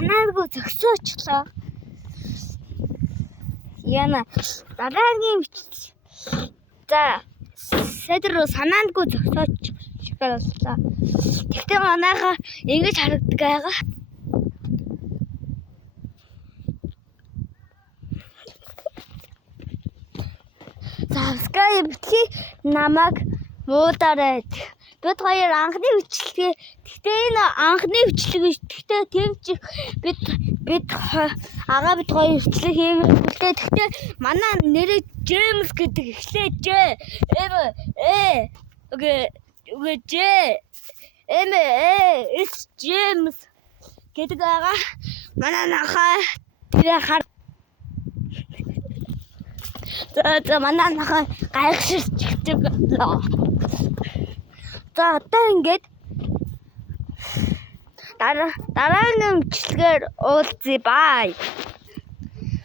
санаагүй зөксөөчлөө. Яна дараагийн бичлэг. За сэдэр рүү санаагүй зөксөөчлөө. Тэгтээ манайха ингэж харагдаг байгаа. Subscribe чи намайг муудаарай. Бид хоёр анхны бичлэгээ. Тэгтээ энэ анхны бичлэг биш. Тэгтээ тийм ч бид агаа бид хоёр бичлэг хийвээ. Тэгтээ манай нэрээ Джеймс гэдэг эхлэж. It's James гэдэг байгаа. Манай нахаа тэр хар. За манай нахаа гайхширч чиглээ. За одоо ингээд дараагийн бичлэгээр уулзъя. Бай.